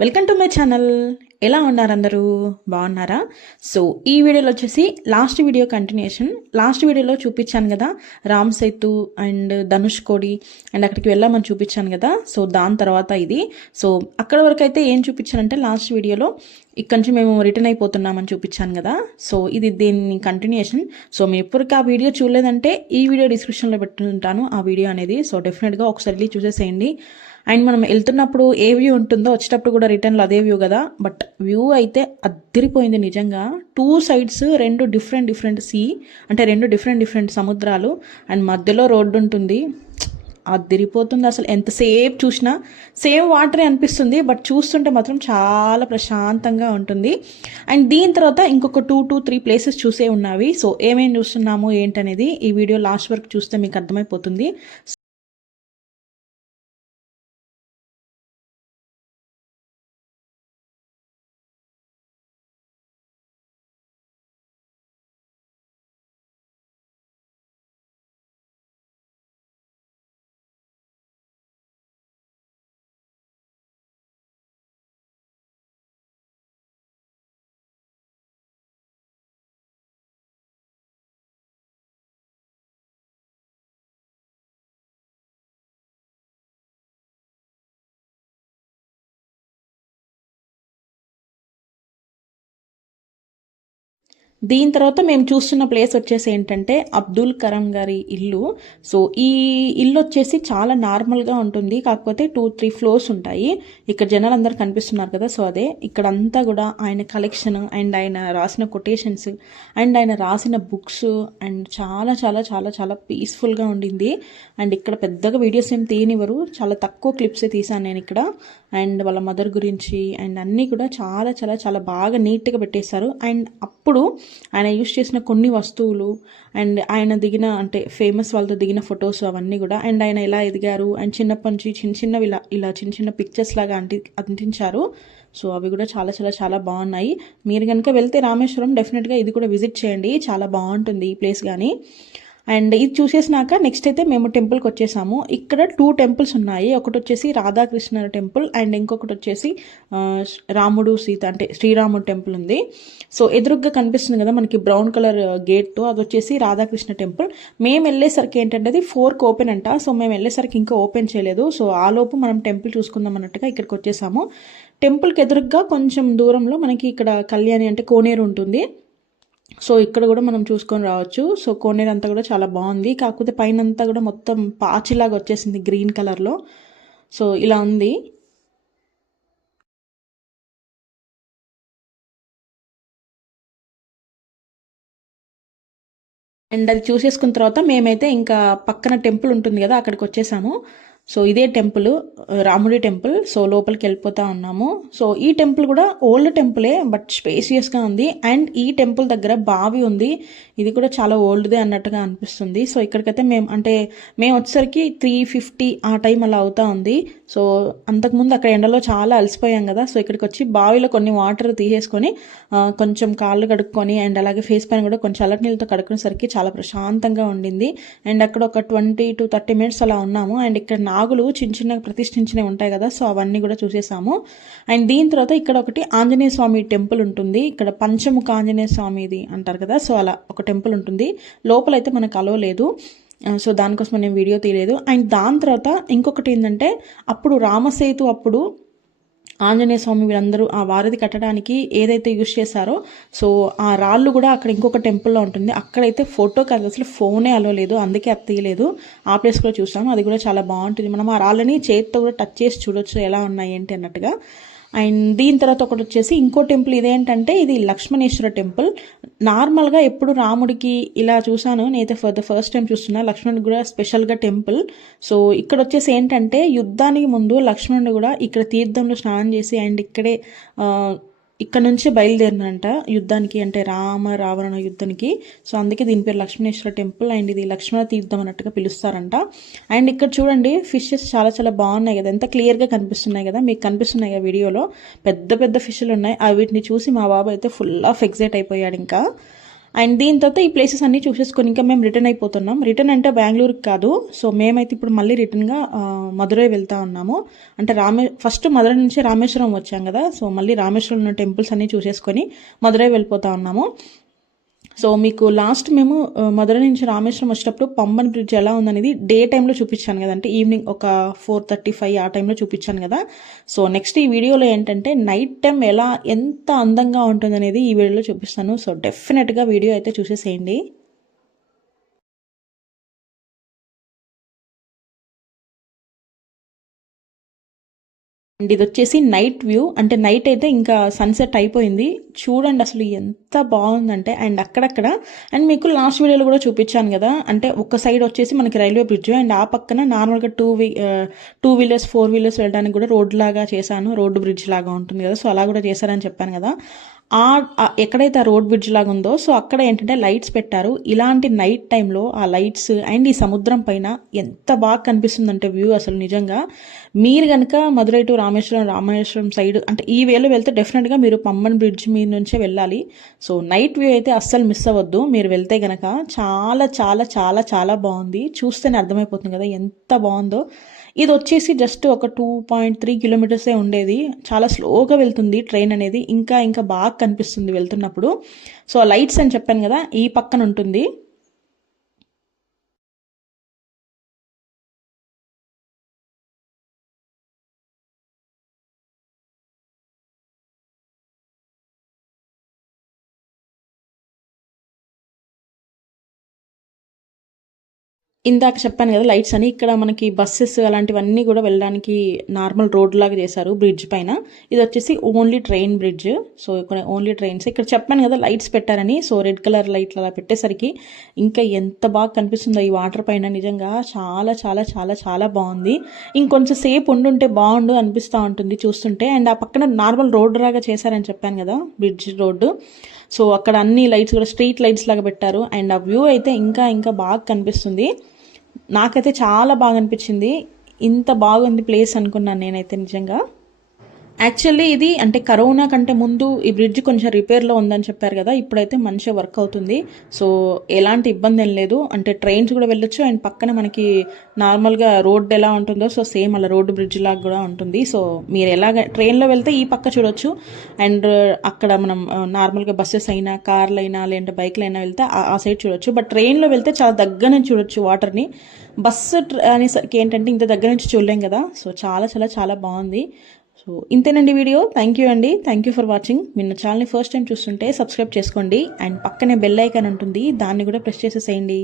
Welcome to my channel ఎలా ఉన్నారు అందరూ బాగున్నారా? సో ఈ వీడియోలో వచ్చేసి లాస్ట్ వీడియో కంటిన్యూషన్ లాస్ట్ వీడియోలో చూపించాను కదా రామ్ సేతు అండ్ ధనుష్ కోడి అండ్ అక్కడికి వెళ్ళామని చూపించాను కదా. సో దాని తర్వాత ఇది. సో అక్కడ వరకు అయితే ఏం చూపించానంటే లాస్ట్ వీడియోలో ఇక్కడి నుంచి మేము రిటర్న్ అయిపోతున్నామని చూపించాను కదా. సో ఇది దీని కంటిన్యూషన్ సో మీరు ఎప్పటికీ ఆ వీడియో చూడలేదంటే ఈ వీడియో డిస్క్రిప్షన్లో పెట్టుకుంటాను ఆ వీడియో అనేది. సో డెఫినెట్గా ఒకసారి చూసేసేయండి. అండ్ మనం వెళ్తున్నప్పుడు ఏ వ్యూ ఉంటుందో వచ్చేటప్పుడు కూడా రిటర్న్లో అదే వ్యూ కదా. బట్ వ్యూ అయితే అద్దరిపోయింది నిజంగా. టూ సైడ్స్ రెండు డిఫరెంట్ డిఫరెంట్ సీ అంటే రెండు డిఫరెంట్ డిఫరెంట్ సముద్రాలు. అండ్ మధ్యలో రోడ్డు ఉంటుంది. అదిరిపోతుంది అసలు. ఎంతసేపు చూసినా సేమ్ వాటరే అనిపిస్తుంది. బట్ చూస్తుంటే మాత్రం చాలా ప్రశాంతంగా ఉంటుంది. అండ్ దీని తర్వాత ఇంకొక టూ టూ త్రీ ప్లేసెస్ చూసే ఉన్నవి. సో ఏమేమి చూస్తున్నాము ఏంటనేది ఈ వీడియో లాస్ట్ వరకు చూస్తే మీకు అర్థమైపోతుంది. దీని తర్వాత మేము చూస్తున్న ప్లేస్ వచ్చేసి ఏంటంటే అబ్దుల్ కరం గారి ఇల్లు. సో ఈ ఇల్లు వచ్చేసి చాలా నార్మల్గా ఉంటుంది. కాకపోతే టూ త్రీ ఫ్లోర్స్ ఉంటాయి. ఇక్కడ జనాలు అందరు కనిపిస్తున్నారు కదా. సో అదే ఇక్కడ అంతా కూడా ఆయన కలెక్షన్ అండ్ ఆయన రాసిన కొటేషన్స్ అండ్ ఆయన రాసిన బుక్స్ అండ్ చాలా చాలా చాలా చాలా పీస్ఫుల్గా ఉండింది. అండ్ ఇక్కడ పెద్దగా వీడియోస్ ఏం తీయనివ్వరు. చాలా తక్కువ క్లిప్సే తీసాను నేను ఇక్కడ. అండ్ వాళ్ళ మదర్ గురించి అండ్ అన్నీ కూడా చాలా చాలా చాలా బాగా నీట్గా పెట్టేశారు. అండ్ అప్పుడు ఆయన యూస్ చేసిన కొన్ని వస్తువులు అండ్ ఆయన దిగిన అంటే ఫేమస్ వాళ్ళతో దిగిన ఫొటోస్ అవన్నీ కూడా. అండ్ ఆయన ఎలా ఎదిగారు అండ్ చిన్నప్పటి నుంచి చిన్న చిన్నవి ఇలా ఇలా చిన్న చిన్న పిక్చర్స్ లాగా అంటి అంటించారు. సో అవి కూడా చాలా చాలా చాలా బాగున్నాయి. మీరు కనుక వెళ్తే రామేశ్వరం డెఫినెట్గా ఇది కూడా విజిట్ చేయండి. చాలా బాగుంటుంది ఈ ప్లేస్ కానీ అండ్ ఇది చూసేసినాక నెక్స్ట్ అయితే మేము టెంపుల్కి వచ్చేసాము. ఇక్కడ టూ టెంపుల్స్ ఉన్నాయి. ఒకటి వచ్చేసి రాధాకృష్ణ టెంపుల్ అండ్ ఇంకొకటి వచ్చేసి రాముడు సీత అంటే శ్రీరాముడు టెంపుల్ ఉంది. సో ఎదురుగ్గా కనిపిస్తుంది కదా మనకి బ్రౌన్ కలర్ గేట్. అది వచ్చేసి రాధాకృష్ణ టెంపుల్. మేము వెళ్ళేసరికి ఏంటంటే అది ఫోర్కి ఓపెన్ అంట. సో మేము వెళ్ళేసరికి ఇంకా ఓపెన్ చేయలేదు. సో ఆలోపు మనం టెంపుల్ చూసుకుందాం అన్నట్టుగా ఇక్కడికి వచ్చేసాము. టెంపుల్కి ఎదురుగ్గా కొంచెం దూరంలో మనకి ఇక్కడ కళ్యాణి అంటే కోనేరు ఉంటుంది. సో ఇక్కడ కూడా మనం చూసుకొని రావచ్చు. సో కోనేరు అంతా కూడా చాలా బాగుంది. కాకపోతే పైన అంతా కూడా మొత్తం పాచిలాగా వచ్చేసింది గ్రీన్ కలర్లో. సో ఇలా ఉంది. అండ్ అది చూసేసుకున్న తర్వాత మేమైతే ఇంకా పక్కన టెంపుల్ ఉంటుంది కదా అక్కడికి వచ్చేసాము. సో ఇదే టెంపుల్ రాముడి టెంపుల్. సో లోపలికి వెళ్ళిపోతా ఉన్నాము. సో ఈ టెంపుల్ కూడా ఓల్డ్ టెంపులే బట్ స్పేసియస్గా ఉంది. అండ్ ఈ టెంపుల్ దగ్గర బావి ఉంది. ఇది కూడా చాలా ఓల్డ్దే అన్నట్టుగా అనిపిస్తుంది. సో ఇక్కడికైతే మేము అంటే మేము వచ్చేసరికి త్రీ ఫిఫ్టీ ఆ టైం అలా అవుతా ఉంది. సో అంతకుముందు అక్కడ ఎండలో చాలా అలసిపోయాం కదా సో ఇక్కడికి వచ్చి బావిలో కొన్ని వాటర్ తీసేసుకొని కొంచెం కాళ్ళు కడుక్కొని అండ్ అలాగే ఫేస్ పైన కూడా కొంచెం చల్లటి నీళ్ళతో కడుక్కునేసరికి చాలా ప్రశాంతంగా ఉండింది. అండ్ అక్కడ ఒక ట్వంటీ టు థర్టీ మినిట్స్ అలా ఉన్నాము. అండ్ ఇక్కడ నాగులు చిన్న చిన్న ప్రతిష్ఠించినవి ఉంటాయి కదా సో అవన్నీ కూడా చూసేసాము. అండ్ దీని తర్వాత ఇక్కడ ఒకటి ఆంజనేయ స్వామి టెంపుల్ ఉంటుంది. ఇక్కడ పంచముఖ ఆంజనేయ స్వామిది అంటారు కదా సో అలా ఒక టెంపుల్ ఉంటుంది. లోపలైతే మనకు అలో లేదు. Uh, సో దానికోసం నేను వీడియో తీయలేదు. అండ్ దాని తర్వాత ఇంకొకటి ఏంటంటే అప్పుడు రామసేతు అప్పుడు ఆంజనేయ స్వామి వీళ్ళందరూ ఆ వారధి కట్టడానికి ఏదైతే యూజ్ చేశారో సో ఆ రాళ్ళు కూడా అక్కడ ఇంకొక టెంపుల్లో ఉంటుంది. అక్కడైతే ఫోటో కాదు అసలు ఫోనే అలో లేదు. అందుకే అది తీయలేదు. ఆ ప్లేస్ కూడా చూసాము. అది కూడా చాలా బాగుంటుంది. మనం ఆ రాళ్ళని చేతితో కూడా టచ్ చేసి చూడొచ్చు ఎలా ఉన్నాయి ఏంటి అన్నట్టుగా. అండ్ దీని తర్వాత ఒకటి వచ్చేసి ఇంకో టెంపుల్ ఇదేంటంటే ఇది లక్ష్మణేశ్వర టెంపుల్. నార్మల్గా ఎప్పుడు రాముడికి ఇలా చూశాను. నేనైతే ఫర్ ద ఫస్ట్ టైం చూస్తున్నా. లక్ష్మణుడు కూడా స్పెషల్గా టెంపుల్. సో ఇక్కడ వచ్చేసి ఏంటంటే యుద్ధానికి ముందు లక్ష్మణుడు కూడా ఇక్కడ తీర్థంలో స్నానం చేసి అండ్ ఇక్కడే ఇక్కడ నుంచి బయలుదేరినంట యుద్ధానికి అంటే రామ రావణ యుద్ధానికి. సో అందుకే దీని పేరు లక్ష్మణేశ్వర టెంపుల్ అండ్ ఇది లక్ష్మణ తీర్థం అన్నట్టుగా పిలుస్తారంట. అండ్ ఇక్కడ చూడండి ఫిషెస్ చాలా చాలా బాగున్నాయి కదా. ఎంత క్లియర్గా కనిపిస్తున్నాయి కదా మీకు కనిపిస్తున్నాయి కదా వీడియోలో. పెద్ద పెద్ద ఫిష్లు ఉన్నాయి. ఆ వీటిని చూసి మా బాబు అయితే ఫుల్ ఆఫ్ ఎగ్జైట్ అయిపోయాడు ఇంకా. అండ్ దీని తర్వాత ఈ ప్లేసెస్ అన్నీ చూసేసుకొని ఇంకా మేము రిటర్న్ అయిపోతున్నాం. రిటర్న్ అంటే బెంగళూరుకి కాదు. సో మేమైతే ఇప్పుడు మళ్ళీ రిటర్న్గా మధురై మదురై వెళ్తా ఉన్నాము. అంటే రామే ఫస్ట్ మదురై నుంచి రామేశ్వరం వచ్చాం కదా. సో మళ్ళీ రామేశ్వరం ఉన్న టెంపుల్స్ అన్నీ చూసేసుకొని మదురై వెళ్ళిపోతా ఉన్నాము. సో మీకు లాస్ట్ మేము uh, మధుర నుంచి రామేశ్వరం వచ్చేటప్పుడు పంబన్ బ్రిడ్జ్ ఎలా ఉందనేది డే టైంలో చూపించాను కదా. అంటే ఈవినింగ్ ఒక ఫోర్ థర్టీ ఫైవ్ ఆ టైంలో చూపించాను కదా. సో నెక్స్ట్ ఈ వీడియోలో ఏంటంటే నైట్ టైం ఎలా ఎంత అందంగా ఉంటుందనేది ఈ వీడియోలో చూపిస్తాను. సో డెఫినెట్గా వీడియో అయితే చూసేసేయండి. అండ్ ఇది వచ్చేసి నైట్ వ్యూ అంటే నైట్ అయితే ఇంకా సన్సెట్ అయిపోయింది. చూడండి అసలు ఎంత బాగుందంటే అండ్ అక్కడక్కడ అండ్ మీకు లాస్ట్ వీడియోలో కూడా చూపించాను కదా. అంటే ఒక సైడ్ వచ్చేసి మనకి రైల్వే బ్రిడ్జ్ అండ్ ఆ పక్కన నార్మల్గా టూ వీ టూ వీలర్స్ ఫోర్ వీలర్స్ వెళ్ళడానికి కూడా రోడ్ లాగా చేశాను. రోడ్డు బ్రిడ్జ్ లాగా ఉంటుంది కదా. సో అలా కూడా చేశారని చెప్పాను కదా. ఆ ఎక్కడైతే ఆ రోడ్ బ్రిడ్జ్ లాగా ఉందో సో అక్కడ ఏంటంటే లైట్స్ పెట్టారు. ఇలాంటి నైట్ టైంలో ఆ లైట్స్ అండ్ ఈ సముద్రం పైన ఎంత బాగా కనిపిస్తుందంటే వ్యూ అసలు నిజంగా. మీరు కనుక మదురై టు రామేశ్వరం రామేశ్వరం సైడ్ అంటే ఈ వేలో వెళ్తే డెఫినెట్గా మీరు పంబన్ బ్రిడ్జ్ మీద నుంచే వెళ్ళాలి. సో నైట్ వ్యూ అయితే అస్సలు మిస్ అవ్వద్దు. మీరు వెళ్తే గనక చాలా చాలా చాలా చాలా బాగుంది. చూస్తేనే అర్థమైపోతుంది కదా ఎంత బాగుందో. ఇది వచ్చేసి జస్ట్ ఒక టూ పాయింట్ త్రీ కిలోమీటర్సే ఉండేది. చాలా స్లోగా వెళ్తుంది ట్రైన్ అనేది. ఇంకా ఇంకా బాగా కనిపిస్తుంది వెళ్తున్నప్పుడు. సో లైట్స్ అని చెప్పాను కదా ఈ పక్కన ఉంటుంది. ఇందాక చెప్పాను కదా లైట్స్ అని. ఇక్కడ మనకి బస్సెస్ అలాంటివన్నీ కూడా వెళ్ళడానికి నార్మల్ రోడ్ లాగా చేశారు బ్రిడ్జ్ పైన. ఇది వచ్చేసి ఓన్లీ ట్రైన్ బ్రిడ్జ్. సో ఇక్కడ ఓన్లీ ట్రైన్స్. ఇక్కడ చెప్పాను కదా లైట్స్ పెట్టారని. సో రెడ్ కలర్ లైట్లు అలా పెట్టేసరికి ఇంకా ఎంత బాగా కనిపిస్తుందో ఈ వాటర్ పైన. నిజంగా చాలా చాలా చాలా చాలా బాగుంది. ఇంకొంచెం సేపు ఉండుంటే బాగుండు అనిపిస్తూ ఉంటుంది చూస్తుంటే. అండ్ ఆ పక్కన నార్మల్ రోడ్ లాగా చేశారని చెప్పాను కదా బ్రిడ్జ్ రోడ్డు. సో అక్కడ అన్ని లైట్స్ కూడా స్ట్రీట్ లైట్స్ లాగా పెట్టారు. అండ్ ఆ వ్యూ అయితే ఇంకా ఇంకా బాగా కనిపిస్తుంది. నాకైతే చాలా బాగా అనిపించింది. ఇంత బాగుంది ప్లేస్ అనుకున్నాను నేనైతే నిజంగా. యాక్చువల్లీ ఇది అంటే కరోనా కంటే ముందు ఈ బ్రిడ్జ్ కొంచెం రిపేర్లో ఉందని చెప్పారు కదా ఇప్పుడైతే మంచిగా వర్క్ అవుతుంది. సో ఎలాంటి ఇబ్బంది ఏం లేదు. అంటే ట్రైన్స్ కూడా వెళ్ళొచ్చు. అండ్ పక్కన మనకి నార్మల్గా రోడ్డు ఎలా ఉంటుందో సో సేమ్ అలా రోడ్డు బ్రిడ్జ్ లాగా కూడా ఉంటుంది. సో మీరు ఎలాగ ట్రైన్లో వెళ్తే ఈ పక్క చూడొచ్చు. అండ్ అక్కడ మనం నార్మల్గా బస్సెస్ అయినా కార్లు అయినా లేదంటే బైక్లు అయినా వెళ్తే ఆ- సైడ్ చూడొచ్చు. బట్ ట్రైన్లో వెళ్తే చాలా దగ్గర నుంచి చూడొచ్చు వాటర్ని బస్సు అనేసరికి ఏంటంటే ఇంత దగ్గర నుంచి చూడలేం కదా. సో చాలా చాలా చాలా బాగుంది. సో ఇంతేనండి వీడియో. థ్యాంక్ యూ అండి. థ్యాంక్ యూ ఫర్ వాచింగ్ నిన్న ఛానల్ని ఫస్ట్ టైం చూస్తుంటే సబ్స్క్రైబ్ చేసుకోండి. అండ్ పక్కనే బెల్ ఐకాన్ ఉంటుంది. దాన్ని కూడా ప్రెస్ చేసేసేయండి.